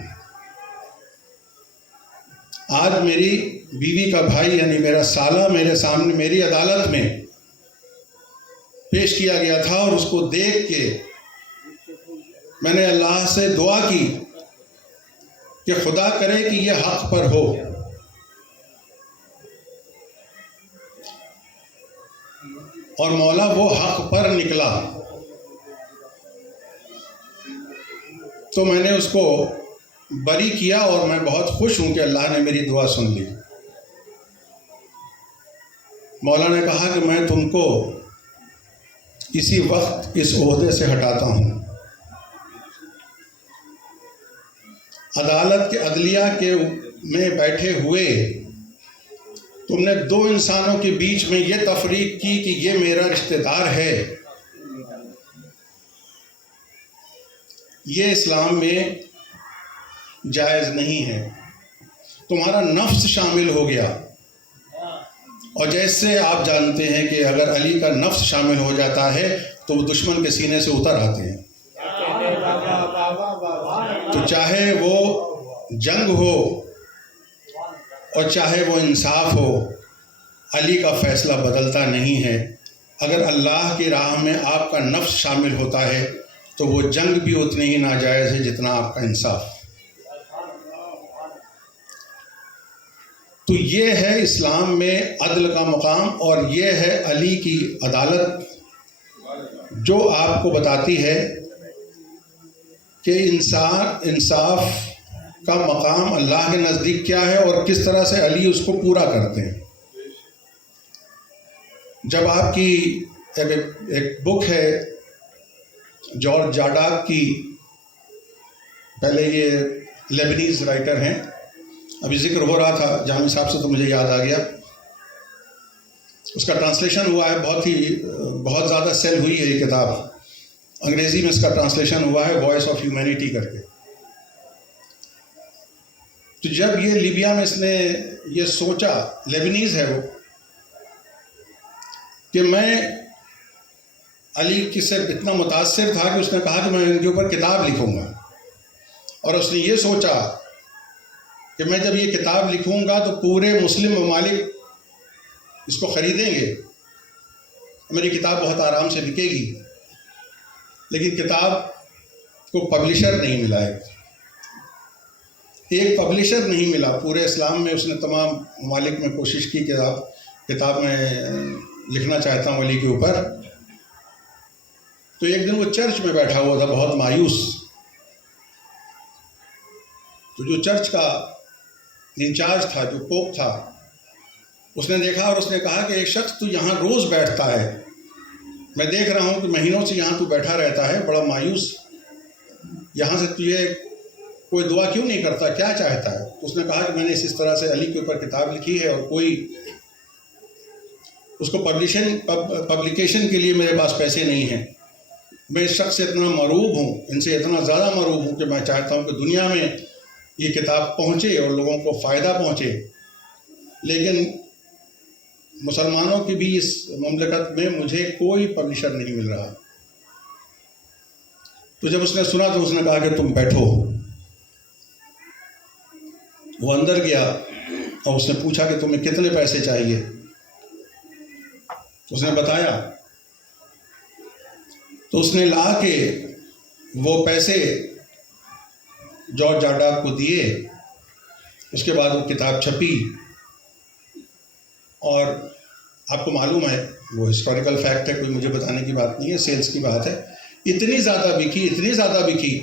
آج میری بیوی کا بھائی یعنی میرا سالہ میرے سامنے میری عدالت میں پیش کیا گیا تھا, اور اس کو دیکھ کے میں نے اللہ سے دعا کی کہ خدا کرے کہ یہ حق پر ہو. اور مولا وہ حق پر نکلا. تو میں نے اس کو بری کیا اور میں بہت خوش ہوں کہ اللہ نے میری دعا سن لی۔ مولا نے کہا کہ میں تم کو اسی وقت اس عہدے سے ہٹاتا ہوں۔ عدالت کے عدلیہ کے میں بیٹھے ہوئے تم نے دو انسانوں کے بیچ میں یہ تفریق کی کہ یہ میرا رشتہ دار ہے، یہ اسلام میں جائز نہیں ہے۔ تمہارا نفس شامل ہو گیا، اور جیسے آپ جانتے ہیں کہ اگر علی کا نفس شامل ہو جاتا ہے تو وہ دشمن کے سینے سے اتر آتے ہیں۔ تو چاہے وہ جنگ ہو اور چاہے وہ انصاف ہو، علی کا فیصلہ بدلتا نہیں ہے۔ اگر اللہ کی راہ میں آپ کا نفس شامل ہوتا ہے تو وہ جنگ بھی اتنی ہی ناجائز ہے جتنا آپ کا انصاف۔ تو یہ ہے اسلام میں عدل کا مقام، اور یہ ہے علی کی عدالت جو آپ کو بتاتی ہے کہ انصاف کا مقام اللہ کے نزدیک کیا ہے اور کس طرح سے علی اس کو پورا کرتے ہیں۔ جب آپ کی ایک بک ہے جارج جارڈاک کی، پہلے یہ لیبنیز رائٹر ہیں، ابھی ذکر ہو رہا تھا جامی صاحب سے تو مجھے یاد آ گیا، اس کا ٹرانسلیشن ہوا ہے، بہت زیادہ سیل ہوئی ہے یہ کتاب، انگریزی میں اس کا ٹرانسلیشن ہوا ہے وائس آف ہیومینٹی کر کے۔ تو جب یہ لیبیا میں اس نے یہ سوچا، لیبنیز ہے وہ، کہ میں علی کی سے اتنا متاثر تھا کہ اس نے کہا کہ میں ان کے اوپر کتاب لکھوں گا، اور اس نے یہ سوچا کہ میں جب یہ کتاب لکھوں گا تو پورے مسلم ممالک اس کو خریدیں گے، میری کتاب بہت آرام سے بکے گی۔ لیکن کتاب کو پبلشر نہیں ملا، ایک پبلشر نہیں ملا پورے اسلام میں۔ اس نے تمام ممالک میں کوشش کی کہ آپ کتاب میں لکھنا چاہتا ہوں علی کے اوپر۔ تو ایک دن وہ چرچ میں بیٹھا ہوا تھا بہت مایوس، تو جو چرچ کا انچارج تھا، جو پوپ تھا، اس نے دیکھا اور اس نے کہا کہ ایک شخص تو یہاں روز بیٹھتا ہے، میں دیکھ رہا ہوں کہ مہینوں سے یہاں تو بیٹھا رہتا ہے بڑا مایوس، یہاں سے تجھے کوئی دعا کیوں نہیں کرتا، کیا چاہتا ہے؟ تو اس نے کہا کہ میں نے اس طرح سے علی کے اوپر کتاب لکھی ہے اور کوئی اس کو پبلیکیشن کے لیے میرے پاس پیسے نہیں ہیں، میں اس شخص سے اتنا مروب ہوں، ان سے اتنا زیادہ مروب ہوں کہ میں چاہتا ہوں کہ دنیا میں یہ کتاب پہنچے اور لوگوں کو فائدہ پہنچے، لیکن مسلمانوں کی بھی اس مملکت میں مجھے کوئی پبلشر نہیں مل رہا۔ تو جب اس نے سنا تو اس نے کہا کہ تم بیٹھو۔ وہ اندر گیا اور اس نے پوچھا کہ تمہیں کتنے پیسے چاہیے، تو اس نے بتایا، تو اس نے لا کے وہ پیسے جارج جارڈاک کو دیے۔ اس کے بعد وہ کتاب چھپی، اور آپ کو معلوم ہے وہ ہسٹوریکل فیکٹ ہے، کوئی مجھے بتانے کی بات نہیں ہے، سیلز کی بات ہے، اتنی زیادہ بکی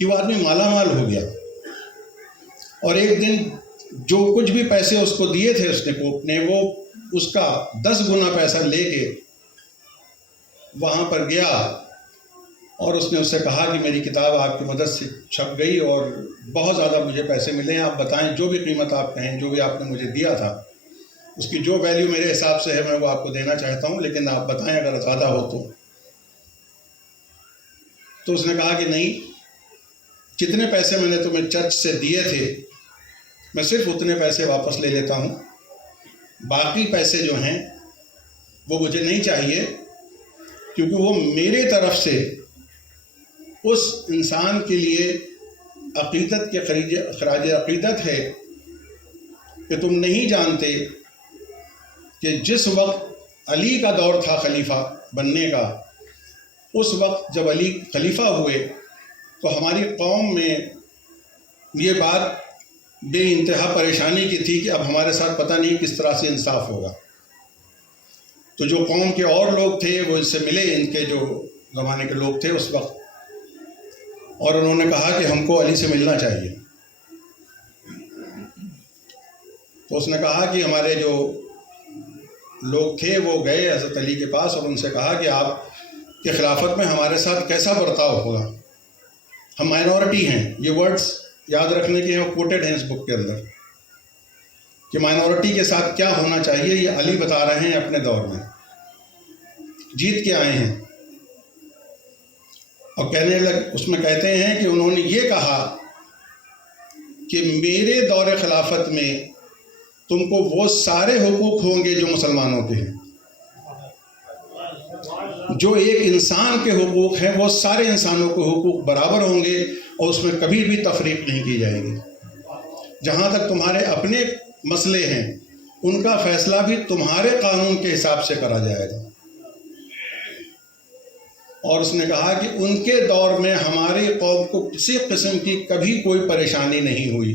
کہ وہ آدمی مالا مال ہو گیا۔ اور ایک دن جو کچھ بھی پیسے اس کو دیے تھے اس نے پوپ نے، وہ اس کا 10 گنا پیسہ لے کے وہاں پر گیا، اور اس نے اس سے کہا کہ میری کتاب آپ کی مدد سے چھپ گئی اور بہت زیادہ مجھے پیسے ملے ہیں، آپ بتائیں جو بھی قیمت آپ کہیں، جو بھی آپ نے مجھے دیا تھا اس کی جو ویلیو میرے حساب سے ہے میں وہ آپ کو دینا چاہتا ہوں، لیکن آپ بتائیں اگر زیادہ ہو تو اس نے کہا کہ نہیں، جتنے پیسے میں نے تمہیں چرچ سے دیے تھے میں صرف اتنے پیسے واپس لے لیتا ہوں، باقی پیسے جو ہیں وہ مجھے نہیں چاہیے، کیونکہ وہ میرے طرف سے اس انسان کے لیے عقیدت کے خراج عقیدت ہے کہ تم نہیں جانتے کہ جس وقت علی کا دور تھا خلیفہ بننے کا، اس وقت جب علی خلیفہ ہوئے تو ہماری قوم میں یہ بات بے انتہا پریشانی کی تھی کہ اب ہمارے ساتھ پتہ نہیں کس طرح سے انصاف ہوگا۔ تو جو قوم کے اور لوگ تھے وہ ان سے ملے، ان کے جو زمانے کے لوگ تھے اس وقت، اور انہوں نے کہا کہ ہم کو علی سے ملنا چاہیے. تو اس نے کہا کہ ہمارے جو لوگ تھے وہ گئے حضرت علی کے پاس اور ان سے کہا کہ آپ کے خلافت میں ہمارے ساتھ کیسا برتاؤ ہوگا, ہم مائنورٹی ہیں. یہ ورڈز یاد رکھنے کے ہیں, کوٹیڈ ہیں اس بک کے اندر, کہ مائنورٹی کے ساتھ کیا ہونا چاہیے. یہ علی بتا رہے ہیں اپنے دور میں, جیت کے آئے ہیں. اور کہنے لگ اس میں کہتے ہیں کہ انہوں نے یہ کہا کہ میرے دور خلافت میں تم کو وہ سارے حقوق ہوں گے جو مسلمانوں کے ہیں. جو ایک انسان کے حقوق ہیں وہ سارے انسانوں کے حقوق برابر ہوں گے اور اس میں کبھی بھی تفریق نہیں کی جائے گی. جہاں تک تمہارے اپنے مسئلے ہیں ان کا فیصلہ بھی تمہارے قانون کے حساب سے کرا جائے گا. اور اس نے کہا کہ ان کے دور میں ہماری قوم کو کسی قسم کی کبھی کوئی پریشانی نہیں ہوئی.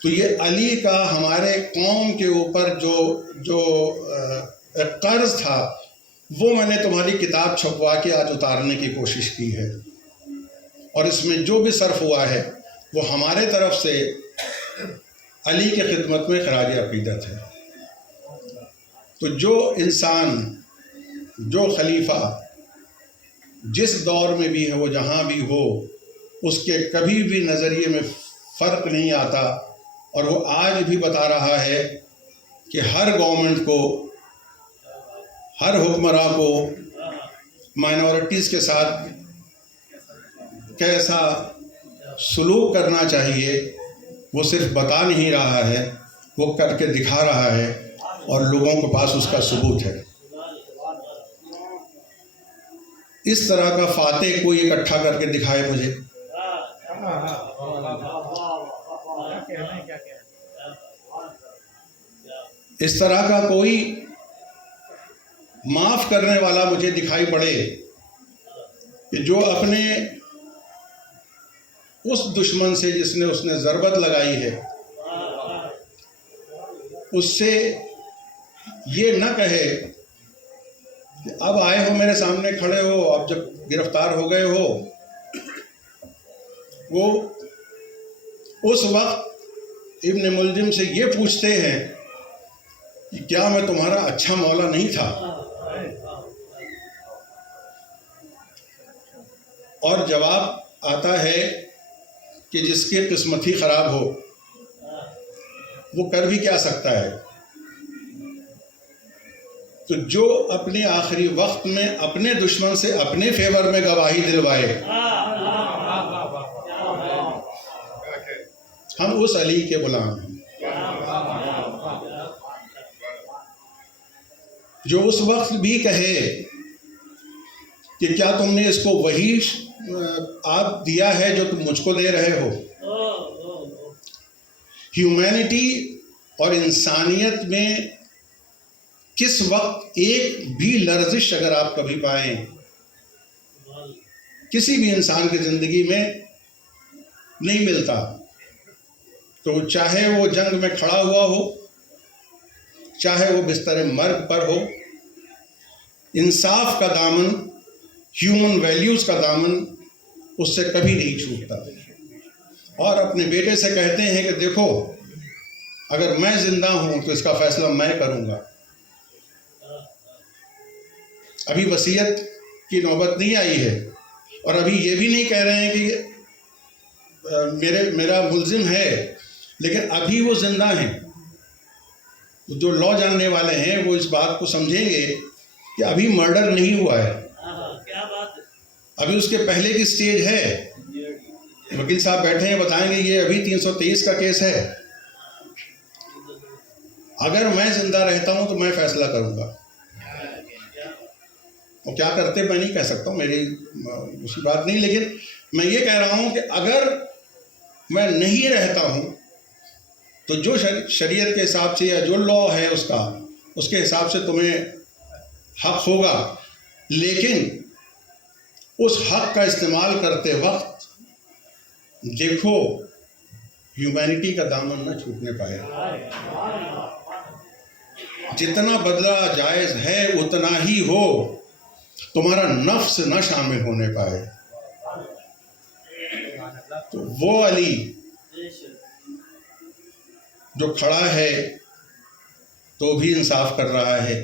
تو یہ علی کا ہمارے قوم کے اوپر جو قرض تھا وہ میں نے تمہاری کتاب چھپوا کے آج اتارنے کی کوشش کی ہے, اور اس میں جو بھی صرف ہوا ہے وہ ہمارے طرف سے علی کے خدمت میں خراج عقیدت ہے. تو جو انسان, جو خلیفہ جس دور میں بھی ہے وہ جہاں بھی ہو, اس کے کبھی بھی نظریے میں فرق نہیں آتا. اور وہ آج بھی بتا رہا ہے کہ ہر گورنمنٹ کو, ہر حکمراں کو مائنورٹیز کے ساتھ کیسا سلوک کرنا چاہیے. وہ صرف بتا نہیں رہا ہے, وہ کر کے دکھا رہا ہے اور لوگوں کے پاس اس کا ثبوت ہے. اس طرح کا فاتح کوئی اکٹھا کر کے دکھائے مجھے. اس طرح کا کوئی معاف کرنے والا مجھے دکھائی پڑے کہ جو اپنے اس دشمن سے جس نے ضربت لگائی ہے اس سے یہ نہ کہے کہ اب آئے ہو میرے سامنے کھڑے ہو, اب جب گرفتار ہو گئے ہو. وہ اس وقت ابن ملجم سے یہ پوچھتے ہیں کہ کیا میں تمہارا اچھا مولا نہیں تھا؟ اور جواب آتا ہے کہ جس کی قسمت ہی خراب ہو وہ کر بھی کیا سکتا ہے. تو جو اپنے آخری وقت میں اپنے دشمن سے اپنے فیور میں گواہی دلوائے, ہم اس علی کے غلام ہیں جو اس وقت بھی کہے کہ کیا تم نے اس کو وہی آپ دیا ہے جو تم مجھ کو دے رہے ہو. ہیومینٹی اور انسانیت میں کس وقت ایک بھی لرزش اگر آپ کبھی پائیں کسی بھی انسان کی زندگی میں نہیں ملتا, تو چاہے وہ جنگ میں کھڑا ہوا ہو, چاہے وہ بستر مرگ پر ہو, انصاف کا دامن, ہیومن ویلیوز کا دامن اس سے کبھی نہیں چھوٹتا. اور اپنے بیٹے سے کہتے ہیں کہ دیکھو اگر میں زندہ ہوں تو اس کا فیصلہ میں کروں گا. ابھی وصیت کی نوبت نہیں آئی ہے اور ابھی یہ بھی نہیں کہہ رہے ہیں کہ میرا ملزم ہے, لیکن ابھی وہ زندہ ہیں. جو لا جاننے والے ہیں وہ اس بات کو سمجھیں گے کہ ابھی مرڈر نہیں ہوا ہے, ابھی اس کے پہلے کی سٹیج ہے. وکیل صاحب بیٹھے ہیں, بتائیں گے یہ ابھی 323 کا کیس ہے. اگر میں زندہ رہتا ہوں تو میں فیصلہ کروں گا. اور کیا کرتے میں نہیں کہہ سکتا ہوں, میری اسی بات نہیں, لیکن میں یہ کہہ رہا ہوں کہ اگر میں نہیں رہتا ہوں تو جو شریعت کے حساب سے یا جو لا ہے اس کے حساب سے تمہیں حق ہوگا, لیکن اس حق کا استعمال کرتے وقت دیکھو ہیومینٹی کا دامن نہ چھوٹنے پائے. جتنا بدلہ جائز ہے اتنا ہی ہو, تمہارا نفس نہ شامل ہونے پائے. تو وہ علی جو کھڑا ہے تو بھی انصاف کر رہا ہے،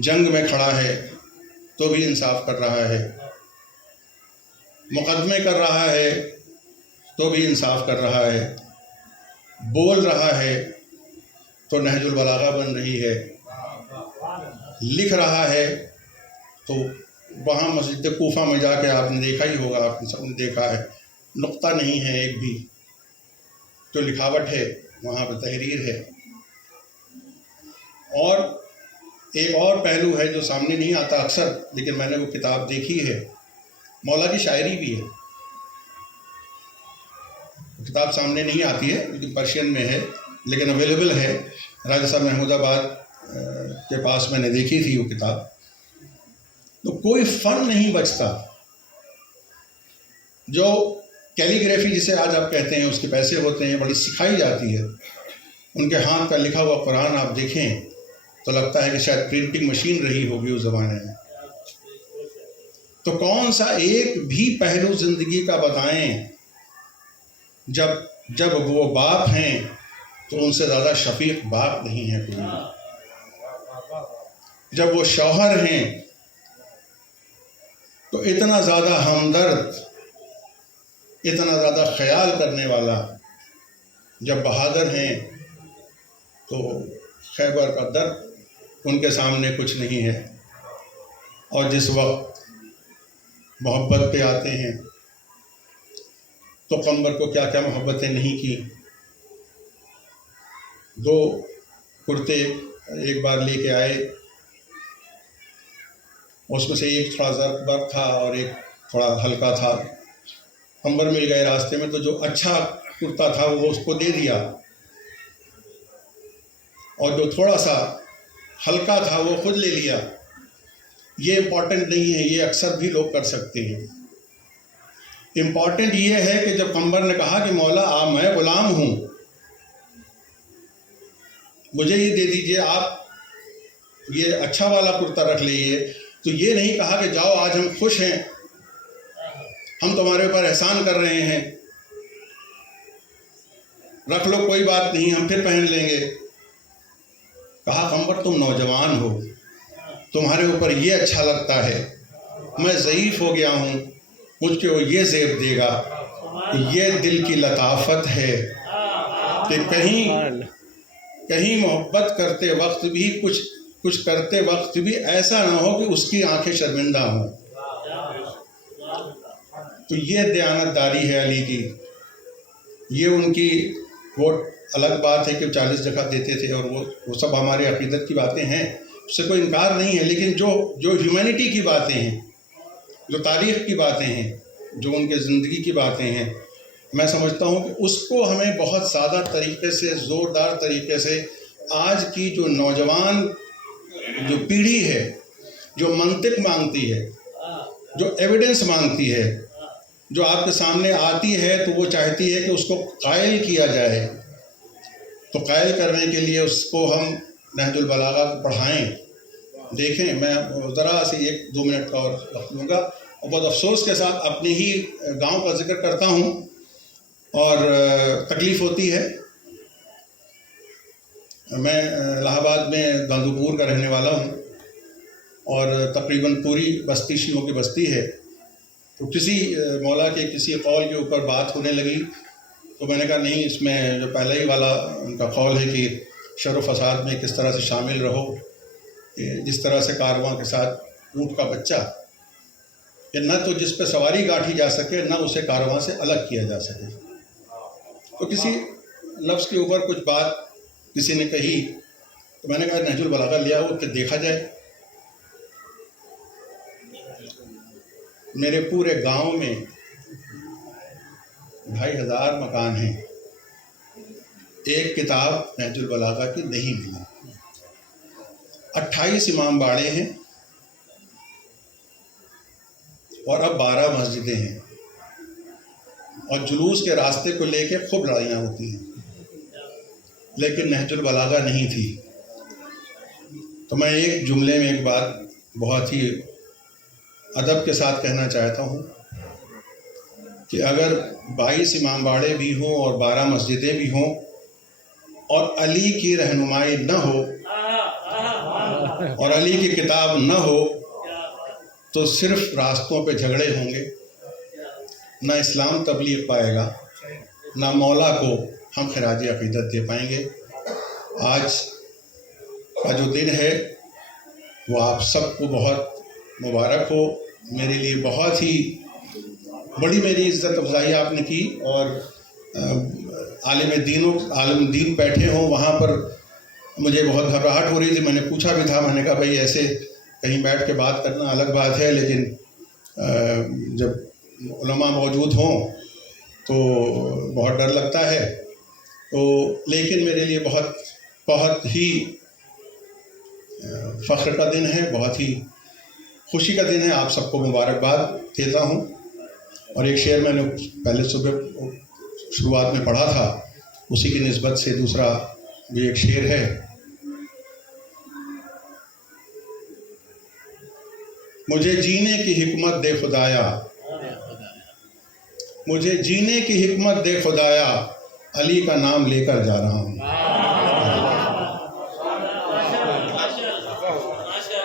جنگ میں کھڑا ہے تو بھی انصاف کر رہا ہے، مقدمے کر رہا ہے تو بھی انصاف کر رہا ہے، بول رہا ہے تو نہج البلاغہ بن رہی ہے، لکھ رہا ہے تو وہاں مسجد کوفہ میں جا کے آپ نے دیکھا ہی ہوگا، آپ نے سب نے دیکھا ہے، نقطہ نہیں ہے ایک بھی، جو لکھاوٹ ہے وہاں پہ تحریر ہے۔ اور ایک اور پہلو ہے جو سامنے نہیں آتا اکثر، لیکن میں نے وہ کتاب دیکھی ہے، مولا کی شاعری بھی ہے، کتاب سامنے نہیں آتی ہے لیکن پرشین میں ہے، لیکن اویلیبل ہے، راجہ صاحب محمود آباد کے پاس میں نے دیکھی تھی وہ کتاب۔ تو کوئی فن نہیں بچتا، جو کیلیگرافی جسے آج آپ کہتے ہیں اس کے پیسے ہوتے ہیں، بڑی سکھائی جاتی ہے، ان کے ہاتھ کا لکھا ہوا قرآن آپ دیکھیں تو لگتا ہے کہ شاید پرنٹنگ مشین رہی ہوگی اس زمانے میں۔ تو کون سا ایک بھی پہلو زندگی کا بتائیں جب وہ باپ ہیں تو ان سے زیادہ شفیق باپ نہیں ہے کوئی، جب وہ شوہر ہیں تو اتنا زیادہ ہمدرد، اتنا زیادہ خیال کرنے والا، جب بہادر ہیں تو خیبر کا درد ان کے سامنے کچھ نہیں ہے، اور جس وقت محبت پہ آتے ہیں تو قمبر کو کیا کیا محبتیں نہیں کی۔ 2 کرتے ایک بار لے کے آئے، اس میں سے ایک تھوڑا زرق برق تھا اور ایک تھوڑا ہلکا تھا، قمبر مل گئے راستے میں تو جو اچھا کرتا تھا وہ اس کو دے دیا، اور جو تھوڑا سا ہلکا تھا وہ خود لے لیا۔ یہ امپورٹنٹ نہیں ہے، یہ اکثر بھی لوگ کر سکتے ہیں۔ امپورٹنٹ یہ ہے کہ جب قمبر نے کہا کہ مولا میں غلام ہوں، مجھے یہ دے دیجئے، آپ یہ اچھا والا کرتا رکھ لیجئے، تو یہ نہیں کہا کہ جاؤ آج ہم خوش ہیں، ہم تمہارے اوپر احسان کر رہے ہیں، رکھ لو کوئی بات نہیں ہم پھر پہن لیں گے۔ کہا قمبر تم نوجوان ہو، تمہارے اوپر یہ اچھا لگتا ہے، میں ضعیف ہو گیا ہوں، مجھ کو یہ زیب دے گا۔ یہ دل کی لطافت ہے کہ کہیں محبت کرتے وقت بھی کچھ کرتے وقت بھی ایسا نہ ہو کہ اس کی آنکھیں شرمندہ ہوں۔ تو یہ دیانتداری ہے علی کی، یہ ان کی وہ الگ بات ہے کہ 40 جگہ دیتے تھے، اور وہ سب ہمارے عقیدت کی باتیں ہیں، اس سے کوئی انکار نہیں ہے، لیکن جو ہیومینٹی کی باتیں ہیں، جو تاریخ کی باتیں ہیں، جو ان کے زندگی کی باتیں ہیں، میں سمجھتا ہوں کہ اس کو ہمیں بہت سادہ طریقے سے، زوردار طریقے سے، آج کی جو نوجوان جو پیڑھی ہے، جو منطق مانگتی ہے، جو ایویڈنس مانگتی ہے، جو آپ کے سامنے آتی ہے تو وہ چاہتی ہے کہ اس کو قائل کیا جائے، تو قائل کرنے کے لیے اس کو ہم نہج البلاغہ کو پڑھائیں۔ دیکھیں، میں ذرا سے 1-2 منٹ کا اور وقت لوں گا، اور بہت افسوس کے ساتھ اپنے ہی گاؤں کا ذکر کرتا ہوں، اور تکلیف ہوتی ہے۔ میں الہ آباد میں گاندوپور کا رہنے والا ہوں، اور تقریباً پوری بستی شیعوں کی بستی ہے، تو کسی مولا کے کسی قول کے اوپر بات ہونے لگی، تو میں نے کہا نہیں، اس میں جو پہلے ہی والا ان کا قول ہے کہ شر و فساد میں کس طرح سے شامل رہو، جس طرح سے کارواں کے ساتھ اونٹ کا بچہ، کہ نہ تو جس پہ سواری گاٹھی جا سکے، نہ اسے کارواں سے الگ کیا جا سکے۔ تو کسی لفظ کے اوپر کچھ بات کسی نے کہی، تو میں نے کہا نہج البلاغہ لیا ہو کہ دیکھا جائے۔ میرے پورے گاؤں میں 2500 مکان ہیں، ایک کتاب نہج البلاغہ کی نہیں ملی۔ 28 امام باڑے ہیں، اور اب 12 مسجدیں ہیں، اور جلوس کے راستے کو لے کے خوب لڑائیاں ہوتی ہیں، لیکن نہج البلاغہ نہیں تھی۔ تو میں ایک جملے میں ایک بات بہت ہی ادب کے ساتھ کہنا چاہتا ہوں کہ اگر 22 امام باڑے بھی ہوں اور 12 مسجدیں بھی ہوں اور علی کی رہنمائی نہ ہو اور علی کی کتاب نہ ہو تو صرف راستوں پہ جھگڑے ہوں گے، نہ اسلام تبلیغ پائے گا، نہ مولا کو ہم خراج عقیدت دے پائیں گے۔ آج کا جو دن ہے وہ آپ سب کو بہت مبارک ہو۔ میرے لیے بہت ہی بڑی میری عزت افزائی آپ نے کی، اور عالم دین بیٹھے ہوں وہاں پر مجھے بہت گھبراہٹ ہو رہی تھی۔ میں نے پوچھا بھی تھا، میں نے کہا بھائی ایسے کہیں بیٹھ کے بات کرنا الگ بات ہے، لیکن جب علماء موجود ہوں تو بہت ڈر لگتا ہے۔ تو لیکن میرے لیے بہت ہی فخر کا دن ہے، بہت ہی خوشی کا دن ہے۔ آپ سب کو مبارکباد دیتا ہوں۔ اور ایک شعر میں نے پہلے صبح شروعات میں پڑھا تھا، اسی کی نسبت سے دوسرا بھی ایک شعر ہے۔ مجھے جینے کی حکمت دے خدایا، مجھے جینے کی حکمت دے خدایا، علی کا نام لے کر جا رہا ہوں۔